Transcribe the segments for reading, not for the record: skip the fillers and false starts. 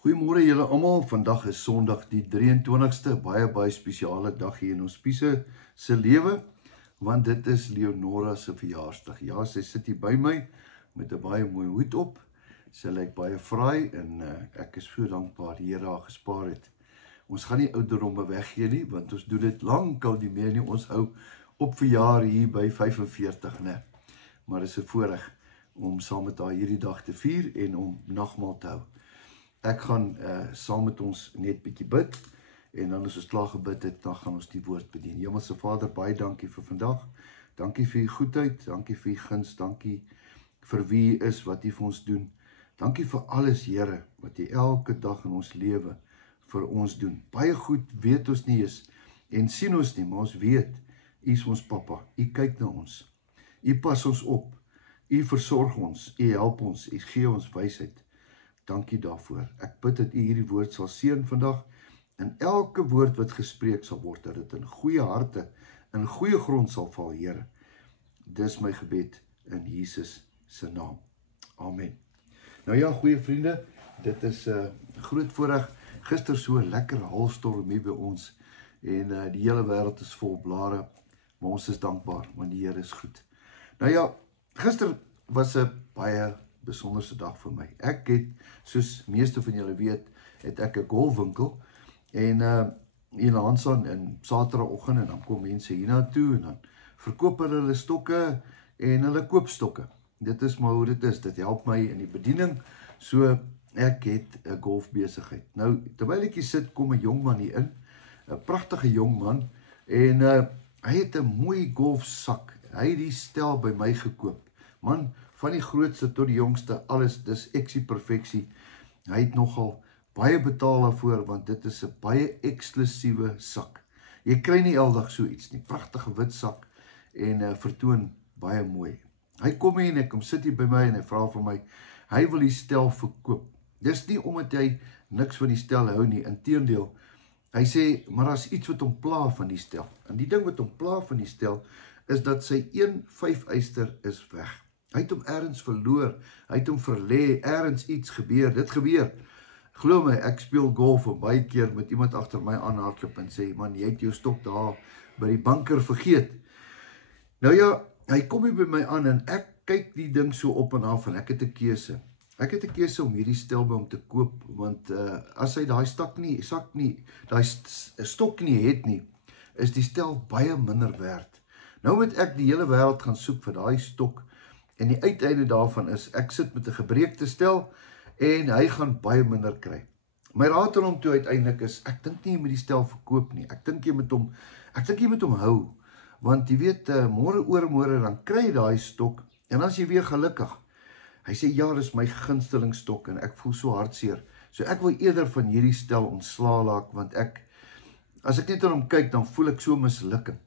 Goeiemôre julle almal. Vandag is Sondag die 23ste, baie spesiale dag hier in ons Spiese se lewe, want dit is Leonora se verjaarsdag. Ja, sy sit hier by my met 'n baie mooi hoed op. Sy lyk baie fraai en ek is so dankbaar die Here haar gespaar het. Ons gaan nie ouderdomme weggee nie, want ons doen dit lankal nie meer nie. Ons hou op verjaar hier by 45, né? Maar dit is 'n voorreg om saam met haar hierdie dag te vier en om nagmaal te hou. Ek gaan saam met ons net bietjie bid en dan as ons klaar gebid het, dan gaan ons die woord bedien. Hemelse Vader, baie dankie vir vandag. Dankie vir u goedheid, dankie vir u guns, dankie vir wie u is, wat u vir ons doen. Dankie vir alles, Here, wat u elke dag in ons lewe vir ons doen. Baie goed weet ons nie eens en sien ons nie, maar ons weet, u is ons Papa. U kyk na ons. U pas ons op. U versorg ons. U help ons. U gee ons wysheid. Dankie daarvoor. Ek bid dat u hierdie woord sal seën vandag en elke woord wat gespreek sal word, dat dit in goeie harte, in goeie grond sal val, Here. Dis my gebed in Jesus se naam. Amen. Nou ja, goeie vriende, dit is 'n groot voorreg. Gister so 'n lekker hailstorm hier by ons en die hele wêreld is vol blare, maar ons is dankbaar want die Here is goed. Nou ja, gister was 'n baie besonderse dag vir my. Ek het, soos meeste van julle weet, het ek 'n golfwinkel en in Hansan en Saterdagoggend en dan kom mense hierna toe en dan verkoop hulle stokke en hulle koop stokke. Dit is maar hoe dit is. Dit help my in die bediening. So ek het 'n golfbesigheid. Nou, terwyl ek hier sit, kom 'n jong man hier in, 'n pragtige jong man en hy het 'n mooi golfsak. Hy het die stel by my gekoop. Man, van die grootste tot die jongste, alles, dis eksie perfeksie. Hy het nogal baie betaal daarvoor, want dit is 'n baie eksklusiewe sak. Jy kry nie eldag so iets nie, pragtige wit sak en vertoon baie mooi. Hy kom hier en ek kom sit hier by my en hy vra vir my, hy wil die stel verkoop. Dis nie omdat hy niks van die stel hou nie, inteendeel. Hy sê, maar daar's iets wat hom pla van die stel. En die ding wat hom pla van die stel, is dat sy 1/5 yster is weg. Hy het hom ergens verloor, hy het hom verlê, ergens iets gebeur, dit gebeur. Glo my, ek speel golf en baie keer met iemand agter my aanhardloop en sê, man, jy het jou stok daar by die bunker vergeet. Nou ja, hy kom hier by my aan en ek kyk die ding so op en af en ek het 'n keuse. Ek het 'n keuse om hierdie stel by hom te koop, want as hy daai stok nie het nie, is die stel baie minder werd. Nou moet ek die hele wêreld gaan soek vir daai stok. En die uiteinde daarvan is, ek sit met 'n gebreekte stel en hy gaan baie minder kry. My raad aan hom toe uiteindelik is, ek dink nie jy moet die stel verkoop nie. Ek dink jy moet hom hou. Want jy weet, môre oormôre dan kry jy daai stok en dan is jy weer gelukkig. Hy sê, ja, dis my gunsteling stok en ek voel so hartseer. So ek wil eerder van hierdie stel ontslaa raak, want as ek net aan hom kyk, dan voel ek so mislukking.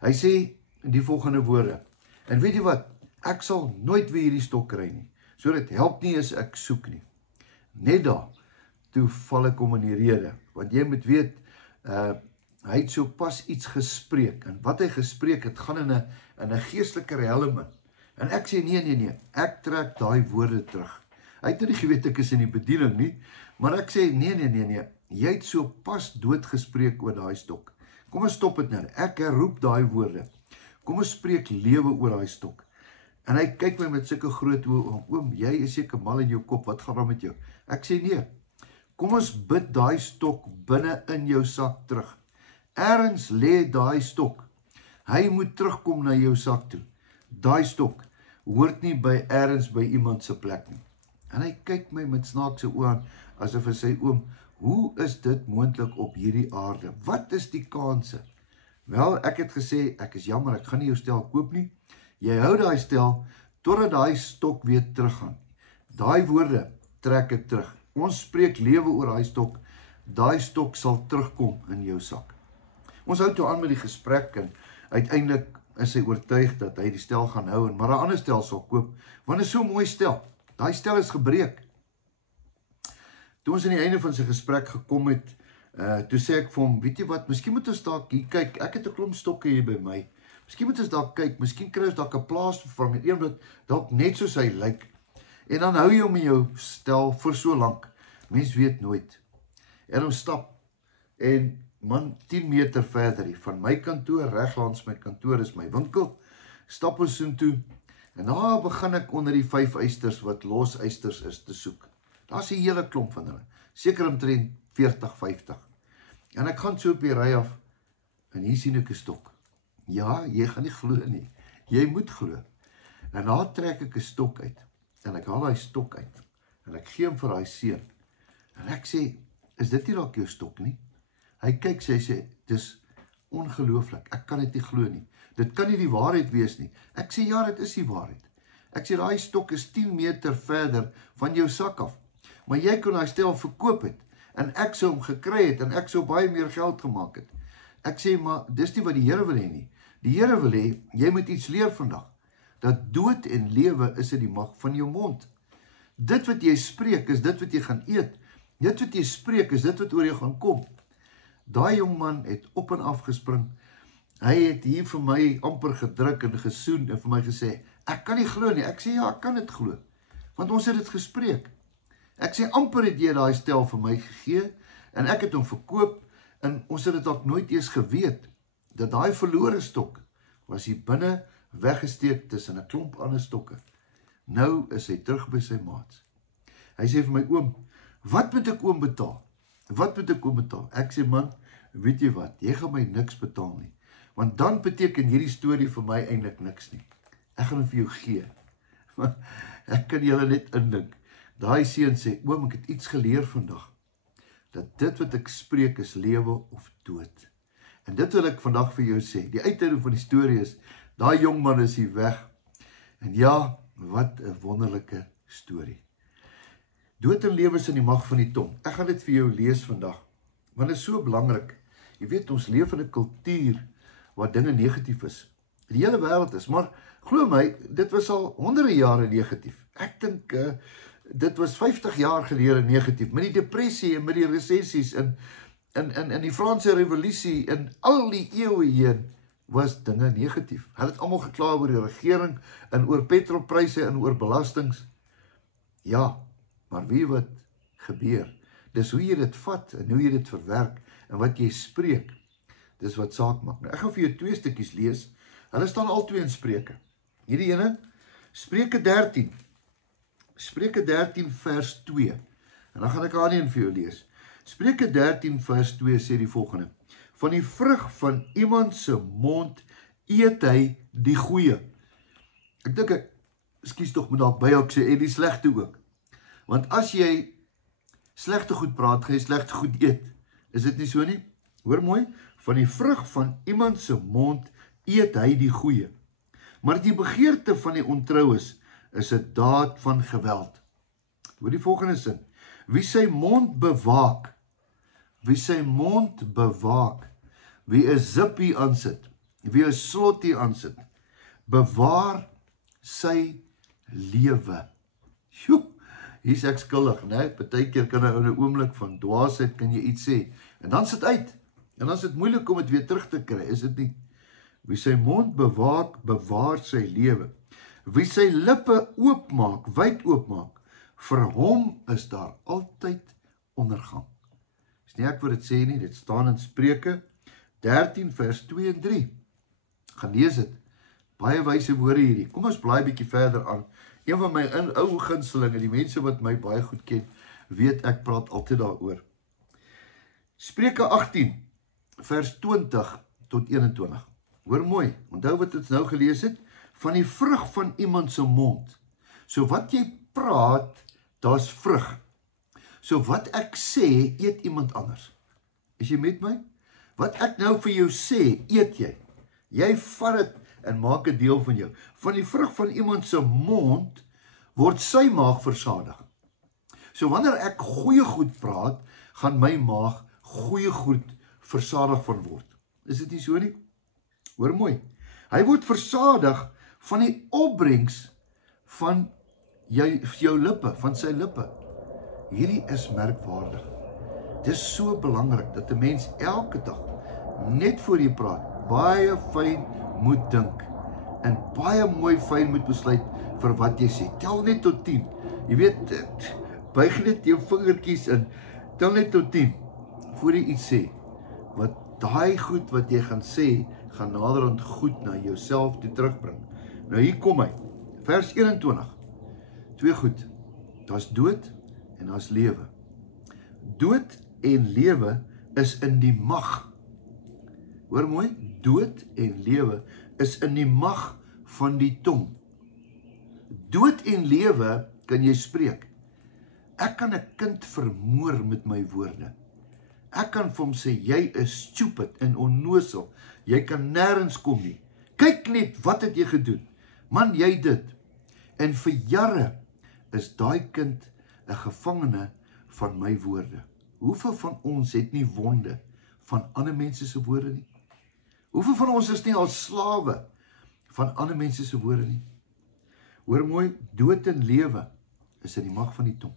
Hy sê die volgende woorde, en weet jy wat? Ek sal nooit weer hierdie stok kry nie. So dit help nie as ek soek nie. Net daar, toe val ek om in die rede. Want jy moet weet, hy het so pas iets gespreek. En wat hy gespreek het, gaan in 'n geestelike riem in. En ek sê, nee, ek trek daai woorde terug. Hy het nie geweet ek is in die bediening nie, maar ek sê, nee, jy het so pas dood gespreek oor daai stok. Kom ons stop dit nou. Ek herroep daai woorde. Kom ons spreek lewe oor daai stok. En hy kyk my met sulke groot oë, oom, jy is seker mal in jou kop, wat gaan dan met jou? Ek sê nee, kom ons bid daai stok binne in jou sak terug. Ergens lê daai stok. Hy moet terugkom na jou sak toe. Daai stok hoort nie ergens by iemand se plek nie. En hy kyk my met snaakse oë aan, asof hy sê, oom, hoe is dit moontlik op hierdie aarde? Wat is die kanse? Wel, ek het gesê, ek is jammer, ek gaan nie jou stel koop nie. Jy hou daai stel, totdat daai stok weer teruggaan. Daai woorde trek ek terug. Ons spreek lewe oor daai stok sal terugkom in jou sak. Ons hou toe aan met die gesprek en uiteindelik is hy oortuig dat hy die stel gaan hou en maar 'n ander stel sal koop, want dit is so 'n mooi stel. Daai stel is gebreek. Toe ons aan die einde van sy gesprek gekom het, toe sê ek vir hom, weet jy wat, miskien moet ons dalk hier kyk, ek het 'n klomp stokke hier by my. Miskien moet ons dalk kyk, miskien kry ons dalk 'n plaasvervanging, een wat dalk net soos hy lyk. En dan hou jy hom in jou stel vir so lank. Mens weet nooit. En ons stap, en man, 10 meter verder hier, van my kantoor, reg langs my kantoor is my winkel, stap ons soontoe, en daar begin ek onder die 5 eisters, wat los eisters is, te soek. Daar is 'n hele klomp van hulle, seker omtrent 40, 50. En ek gaan so op die ry af, en hier sien ek 'n stok. Ja, jy gaan nie glo nie, jy moet glo. En daar trek ek 'n stok uit, en ek haal hy stok uit, en ek gee hom vir hy seun. En ek sê, is dit nie dalk jou stok nie? Hy kyk, sê, dis ongelooflik, ek kan dit nie glo nie. Dit kan nie die waarheid wees nie. Ek sê, ja, dit is die waarheid. Ek sê, daai stok is 10 meter verder van jou sak af. Maar jy kon hy stel verkoop het, en ek sou hom gekry het, en ek sou baie meer geld gemaak het. Ek sê, maar dis nie wat die Here wil hê nie. Die Here wil hê, jy moet iets leer vandag, dat dood en lewe is in die mag van jou mond. Dit wat jy spreek, is dit wat jy gaan eet. Dit wat jy spreek, is dit wat oor jou gaan kom. Daai jongman het op en af gespring. Hy het hier vir my amper gedruk en gesoen en vir my gesê, ek kan nie glo nie. Ek sê, ja, ek kan dit glo, want ons het dit gespreek. Ek sê, amper het jy daai stel vir my gegee, en ek het hom verkoop, en ons het dit ook nooit eers geweet, dat daai verlore stok, was hier binne weggesteek tussen 'n klomp ander stokke. Nou is hy terug by sy maats. Hy sê vir my, oom, wat moet ek oom betaal? Wat moet ek oom betaal? Ek sê, man, weet jy wat, jy gaan my niks betaal nie, want dan beteken hierdie storie vir my eintlik niks nie. Ek gaan hom vir jou gee. Maar ek kan julle net indink. Daai seun sê, oom, ek het iets geleer vandag, dat dit wat ek spreek is lewe of dood. En dit wil ek vandag vir jou sê. Die uiteinde van die storie is, daai jong man is hier weg. En ja, wat 'n wonderlike storie. Dood en lewe is in die mag van die tong. Ek gaan dit vir jou lees vandag, want dit is so belangrik. Jy weet, ons leef in 'n kultuur waar dinge negatief is. Die hele wêreld is, maar glo my, dit was al honderde jare negatief. Ek dink, dit was 50 jaar gelede negatief, met die depressie en met die resessies en die Franse revolusie en al die eeue heen was dinge negatief. Hulle het almal gekla oor die regering en oor petrolpryse en oor belastings. Ja, maar weet wat gebeur? Dis hoe jy dit vat en hoe jy dit verwerk en wat jy spreek. Dis wat saak maak. Nou, ek gaan vir jou 2 stukkies lees. Hulle staan al 2 in Spreuke. Hierdie ene, Spreuke 13. Spreuke 13 vers 2. En dan gaan ek aan een vir jou lees. Spreuke 13 vers 2 sê die volgende. Van die vrug van iemand se mond eet hy die goeie. Ek dink ek, ekskuus tog moet dalk byhou ek sê, en die slegte ook. Want as jy slegte goed praat, gaan jy slegte goed eet. Is dit nie so nie? Hoor mooi, van die vrug van iemand se mond eet hy die goeie. Maar die begeerte van die ontroues is 'n daad van geweld. Hoor die volgende sin. Wie sy mond bewaak, wie 'n zippie aansit, wie 'n slottie aansit, bewaar sy lewe. Sjoe, hier's ek skuldig, né? Partykeer kan in 'n oomblik van dwaasheid kan jy iets sê, en dan sit uit, en dan is dit moeilik om dit weer terug te kry, is dit nie? Wie sy mond bewaak, bewaar sy lewe. Wie sy lippe oopmaak, wyd oopmaak, vir hom is daar altyd ondergang. Dis nie ek wat dit sê nie, dit staan in Spreuke 13 vers 2 en 3. Gaan lees dit. Baie wyse woorde hierdie. Kom ons blaai bietjie verder aan. Een van my ou gunstelinge, die mense wat my baie goed ken, weet ek praat altyd daaroor. Spreuke 18 vers 20 tot 21. Hoor mooi, onthou wat ons nou gelees het, van die vrug van iemand se mond. So wat jy praat, daar's vrug. So wat ek sê, eet iemand anders. Is jy met my? Wat ek nou vir jou sê, eet jy. Jy vat dit en maak 'n deel van jou. Van die vrug van iemand se mond word sy maag versadig. So wanneer ek goeie goed praat, gaan my maag goeie goed versadig van word. Is dit nie so nie? Hoor mooi. Hy word versadig van die opbrengs van jou lippe, van sy lippe. Hierdie is merkwaardig. Dit is so belangrik dat 'n mens elke dag, net voor jy praat, baie fyn moet dink. En baie mooi fyn moet besluit vir wat jy sê. Tel net tot 10. Jy weet, buig net jou vingertjies in, tel net tot 10, voor jy iets sê, want daai goed wat jy gaan sê, gaan naderhand goed na jouself toe terugbring. Nou hier kom hy, vers 21, twee goed, daar's dood en daar's lewe. Dood en lewe is in die mag, hoor mooi, dood en lewe is in die mag van die tong. Dood en lewe kan jy spreek. Ek kan 'n kind vermoor met my woorde. Ek kan vir hom sê, jy is stupid en onnosel. Jy kan nêrens kom nie. Kyk net, wat het jy gedoen? Man, jy dit. En vir jare is daai kind 'n gevangene van my woorde. Hoeveel van ons het nie wonde van ander mense se woorde nie? Hoeveel van ons is nie al slawe van ander mense se woorde nie? Hoor mooi, dood en lewe is in die mag van die tong.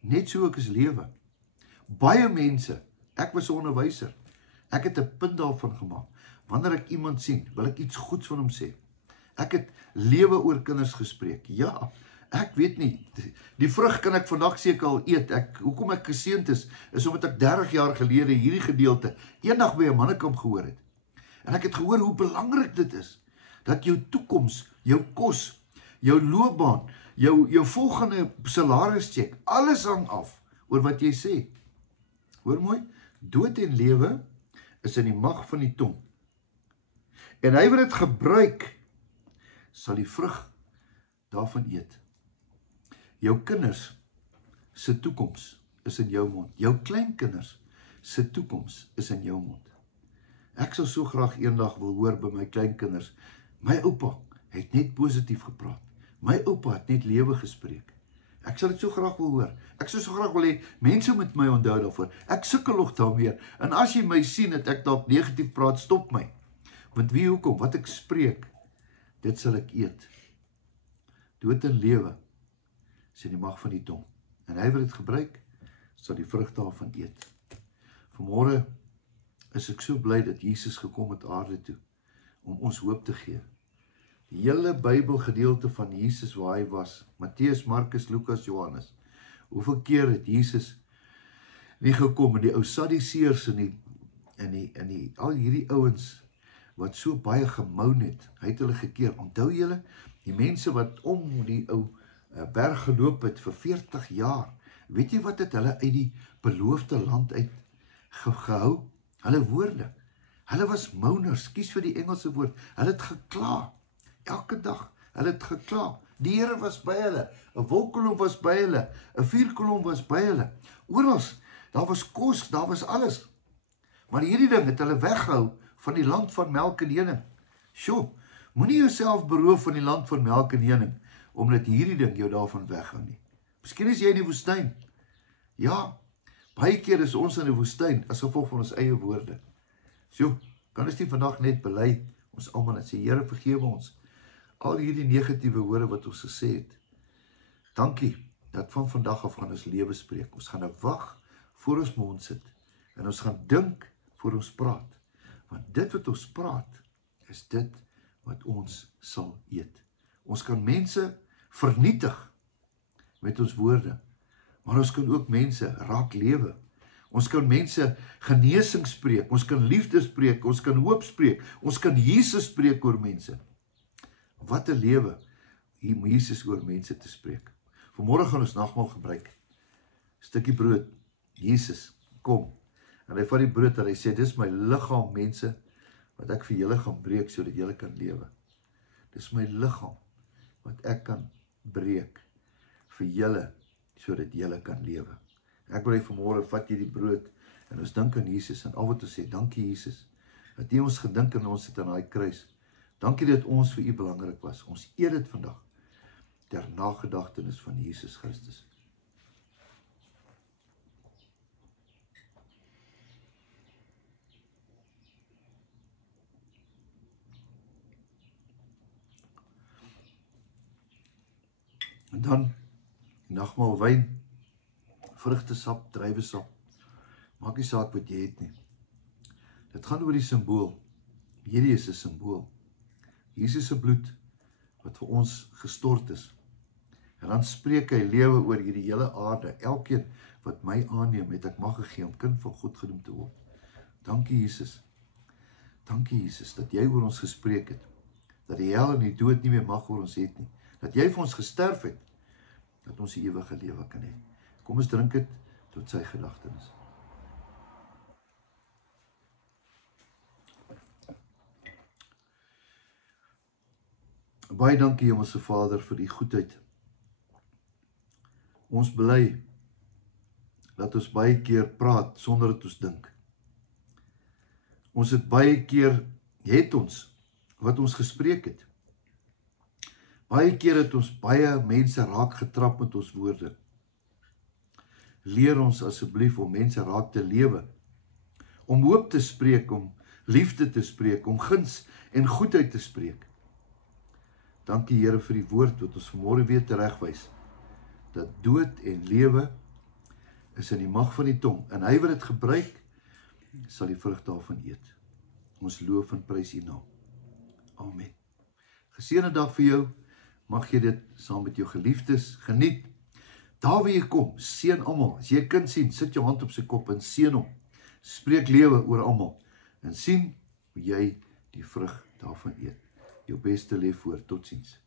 Net so ook is lewe. Baie mense, ek was 'n onderwyser, ek het 'n punt daarvan gemaak. Wanneer ek iemand sien, wil ek iets goeds van hom sê. Ek het lewe oor kinders gespreek. Ja, ek weet nie, die vrug kan ek vandag seker al eet. Hoekom ek geseënd is omdat ek 30 jaar gelede hierdie gedeelte eendag by 'n mannekamp gehoor het. En ek het gehoor hoe belangrik dit is, dat jou toekoms, jou kos, jou loopbaan, jou volgende salarischeck, alles hang af oor wat jy sê. Hoor mooi, dood en lewe is in die mag van die tong. En hy wat dit gebruik, sal die vrug daarvan eet. Jou kinders se toekoms is in jou mond. Jou kleinkinders se toekoms is in jou mond. Ek sal so graag eendag wil hoor by my kleinkinders, my oupa het net positief gepraat. My oupa het net lewe gespreek. Ek sal dit so graag wil hoor. Ek sal so graag wil hê, mense met my onthou daarvoor. Ek sukkel nog daarmee. En as jy my sien dat ek dalk negatief praat, stop my. Want wie hoekom? Wat ek spreek, dit sal ek eet. Dood en lewe is in die mag van die tong. En hy wil dit gebruik, sal die vrug daarvan eet. Vanmôre is ek so bly dat Jesus gekom het aarde toe, om ons hoop te gee. Die hele Bybelgedeelte van Jesus waar hy was, Matteus, Markus, Lukas, Johannes. Hoeveel keer het Jesus nie gekom, en die ou Sadduseërs en die al hierdie ouens wat so baie gemoun het, hy het hulle gekeer. Onthou julle, die mense wat om die ou berg geloop het vir 40 jaar, weet jy wat het hulle uit die beloofde land uit gehou? Hulle woorde. Hulle was mouners, kies vir die Engelse woord. Hulle het gekla. Elke dag, hulle het gekla. Die Here was by hulle. 'n wolkkolom was by hulle. 'n vuurkolom was by hulle. Oral, daar was kos, daar was alles. Maar hierdie ding het hulle weggehou van die land van melk en honing. Sjoe, moenie jouself beroof van die land van melk en honing, omdat hierdie ding jou daarvan weghou nie. Miskien is jy in die woestyn. Ja, baie keer is ons in die woestyn as gevolg van ons eie woorde. Sjoe, kan ons nie vandag net bely, ons almal, en sê, Here, vergewe ons al hierdie negatiewe woorde wat ons gesê het. Dankie dat van vandag af gaan ons lewe spreek. Ons gaan 'n wag voor ons mond sit en ons gaan dink voor ons praat. Want dit wat ons praat, is dit wat ons sal eet. Ons kan mense vernietig met ons woorde, maar ons kan ook mense raak lewe. Ons kan mense genesing spreek, ons kan liefde spreek, ons kan hoop spreek, ons kan Jesus spreek oor mense. Wat 'n lewe hier om Jesus oor mense te spreek. Vanmôre gaan ons nagmaal gebruik. Stukkie brood. Jesus, kom. En hy vat die brood en hy sê, dis my liggaam, mense, wat ek vir julle gaan breek, sodat julle kan lewe. Dis my liggaam, wat ek kan breek, vir julle, sodat julle kan lewe. Ek wil hê vanmôre vat jy die brood, en ons dink aan Jesus, en al wat ons sê, dankie Jesus, dat U ons gedink en ons het aan daai kruis. Dankie dat ons vir U belangrik was. Ons eer dit vandag, ter nagedagtenis van Jesus Christus. En dan, nagmaal wyn, vrugtesap, druiwesap, maak nie saak wat jy het nie. Dit gaan oor die simbool. Hierdie is 'n simbool. Jesus se bloed, wat vir ons gestort is. En dan spreek hy lewe oor hierdie hele aarde. Elkeen wat my aanneem, het ek mag gegee om kind van God genoem te word. Dankie Jesus. Dankie Jesus, dat jy oor ons gespreek het. Dat die hel en die dood nie meer mag oor ons het nie. Dat jy vir ons gesterf het, dat ons die ewige lewe kan hê. Kom ons drink dit tot sy gedagtenis. Baie dankie Hemelse Vader vir die goedheid. Ons bely dat ons baie keer praat sonder dat ons dink. Ons het baie keer, wat ons gespreek het. Baie keer het ons baie mense raak getrap met ons woorde. Leer ons asseblief om mense raak te lewe, om hoop te spreek, om liefde te spreek, om guns en goedheid te spreek. Dankie Here vir die woord wat ons vanmôre weer teregwys, dat dood en lewe is in die mag van die tong, en hy wat dit gebruik, sal die vrug daarvan eet. Ons loof en prys U naam. Amen. Geseënde dag vir jou, mag jy dit saam met jou geliefdes geniet. Daar waar jy kom, seën almal. As jy 'n kind sien, sit jou hand op sy kop en seën hom. Spreek lewe oor almal en sien hoe jy die vrug daarvan eet. Jou beste lê voor. Totsiens.